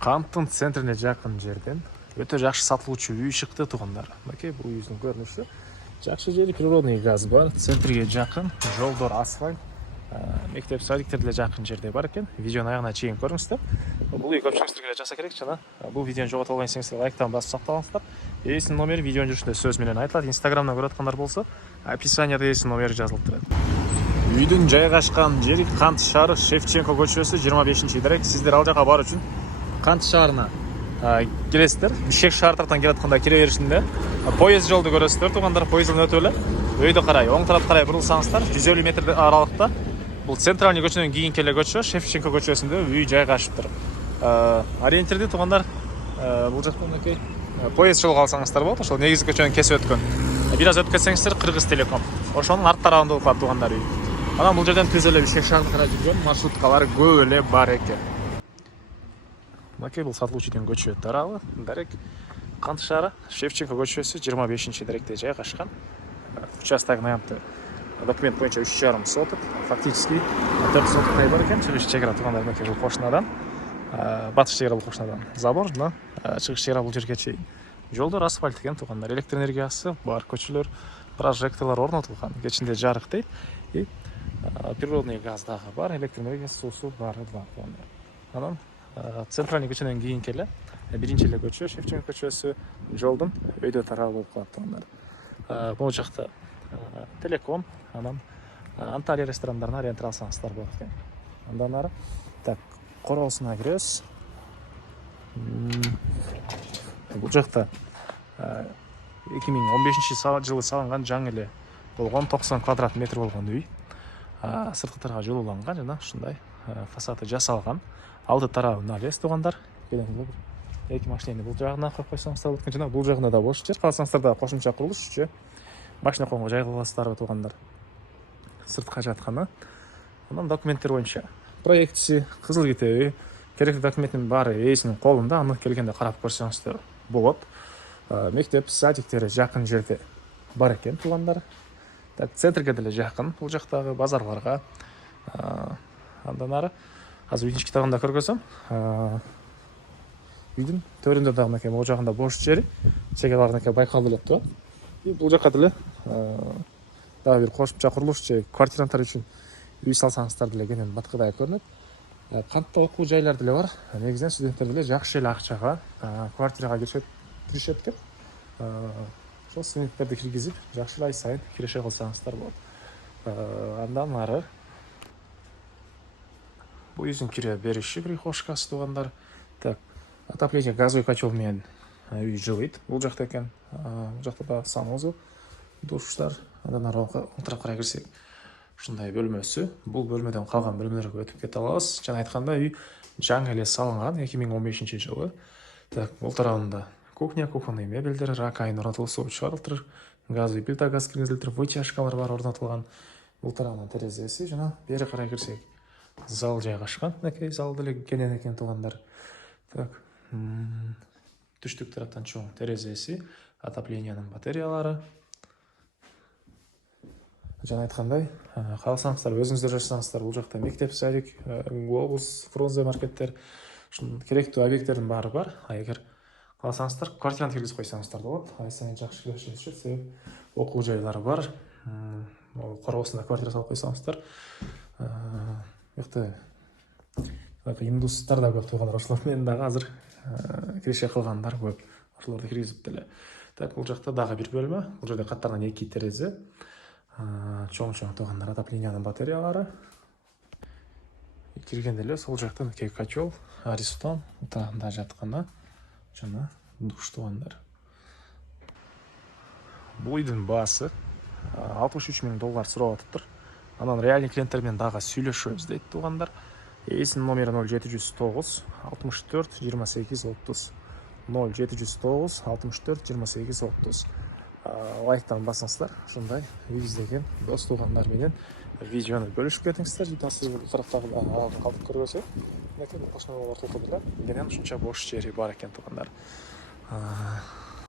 Канттын центрине жакын жерден өтө жакшы сатылуучу үй чыкты туугандар. Мынакей бул үйдүн көрүнүшү. Жакшы жери, природный газ бар, центриге жакын, жолдор асфальт, мектеп садиктер деле жакын жерде бар экен. Видеонун аягына чейин көрүңүздөр. Бул үй көпчүлүктөргө эле жакса керек жана бул видеону жогото албайын десеңиздер лайктан басып сактаңыздар. Ээсинин номери видеонун жүрүшүндө сөз менен айтылат. Инстаграмдан көрүп аткандар болсо, описанияда ээсинин номери жазылып турат. Үйдүн жайгашкан жери Кант шаары, Шевченко көчөсү, 25-дирек. Сиздер ал жака баруу үчүн Кант шаарына келесиздер. Бишкек шаар тараптан келип атканда кире беришинде поезд жолду көрөсүздөр туугандар. Поездден өтүп эле өйдө карай, оң тарапка карай бурулсаңыздар, 150 метр аралыкта бул центральный көчөнөн кийинки эле көчө, Шевченко көчөсүндө үй жайгашыптыр. Ориентирди туугандар, бул жактан мынакей поезд жолго алсаңыздар болот. Ошол негизги көчөнүн кесип өткөн. Бир аз өтүп кетсеңиздер Кыргыз Телеком. Ошонун арт тарабында болуп калат туугандар үй. Анан бул жерден түз эле Бишкек шаарына карай жүргөн маршруткалар көп эле бар экен. Мынакей бул сатылуучу үйдүн көчө тарабы. Дарек Кант шаары, Шевченко көчөсү, 25-директе жайгашкан. Участок аянты документ боюнча 3,5 соток. Фактически 4 сотоктай бар экен. Чыгыш чек ара туугандар мынакей бул кошунадан, батыш чек ара бул кошунадан забор, жана чыгыш чек ара бул жерге чейин. Жолдор асфальт экен туугандар. Электр энергиясы бар, көчөлөр, прожекторлор орнотулган. Кечинде жарык дейт. И природный газ дагы бар, электр энергиясы, суусу баары бар туугандар. Анан центральный көчөнөн кийинки эле биринчи эле көчө, Шевченко көчөсү, жолдун өйдө тарабы болуп калат туугандар. Бул жакта Телеком, анан Анталия ресторандарына ориентир алсаңыздар болот экен. Андан ары так короосуна киребиз. Бул жакта 2015-жылы салынган жаңы эле болгон 90 квадрат метр болгон үй. Сырткы тарабы жылууланган жана ушундай фасады жасалган. Алды тарабы налез туугандар. Келеңиздер. Эки машинени бул жагына коюп койсоңуздар болот экен. Жана бул жагында да бош жер. Кааласаңыздар да кошумча курулуш үчүн машина койгонго жай кылып аласыздар туугандар. Сыртка жатканы. Анан документтер боюнча проектиси, кызыл китеби, керектүү документтин баары ээсинин колунда. Аны келгенде карап көрсөңүздөр болот. Мектеп садиктери жакын жерде бар экен туугандар. Так центрге деле жакын. Бул жактагы базарларга. Андан ары азыр үйдүн ички тарабында көргөзөм. Үйдүн төрүндө дагы мынакей могу жагында бош жери, чек байкалып эле турат. И бул жака деле дагы бир кошумча курулуш же квартиранттар үчүн үй салсаңыздар деле кенен баткыдай көрүнөт. Кантта окуу жайлар деле бар. Негизинен студенттер деле жакшы эле акчага квартирага киришет экен. Ошол студенттерди киргизип, жакшы ай сайын киреше кылсаңыздар болот. Андан ары бул үйдүн кире бериши прихожкасы туугандар. Так, отопление газовый котел менен үй жылыйт. Бул жакта экен. Бул жакта да санузел, душтар. Андан ары оң тарапка карай кирсек, ушундай бөлмөсү. Бул бөлмөдөн калган бөлмөлөргө өтүп кете алабыз. Жана айткандай үй жаңы эле салынган 2015-жылы. Так, бул тарабында кухня, кухонный мебелдер, ракайын орнотулуп, суу чыгарылыптыр. Газовый плита, газ киргизилиптир, вытяжкалар бар орнотулган. Бул тарабынан терезеси, жана бери карай кирсек, зал жайгашкан. Мынакей зал деле кенен экен туугандар. Так, түштүк тараптан чоң терезеси, отоплениянын батареялары. Жана айткандай, кааласаңыздар өзүңүздөр жашасаңыздар, бул жакта мектеп, садик, глобус, фрунзе маркеттер, ушун керектүү объекттердин баары бар. Эгер кааласаңыздар, квартирант киргизип койсоңуздар болот. Ай сайын жакшы киришет, себеп окуу жайлары бар. Короосунда квартира салып койсоңуздар, бuyukta индустар да көп туугандар. Ошолор менен дагы азыр киреше кылгандар көп. Ошолорду киргизип деле. Так, бул жакта дагы бир бөлмө. Бул жерде каттарган 2 терезе. Чоң-чоң туугандар, отоплениянын батареялары. Киргенде эле сол жакта мынакей котел, Аристон тарабында жатканы жана душ туугандар. Бул үйдүн баасы $63,000 сурап атыптыр. Анан реальный клиенттер менен дагы сүйлөшөбүз дейт туугандар. Ээсинин номери 0709 64 28 30. 0709 64 28 30. Лайктан басыңыздар. Ушундай үй издеген дос туугандар менен видеону бөлүшүп кетиңиздер. Житасы бул тараптагы алдын калтып көргөзөт. Мынакей кошуналар ортодо деле кенен ушунча бош жери бар экен туугандар.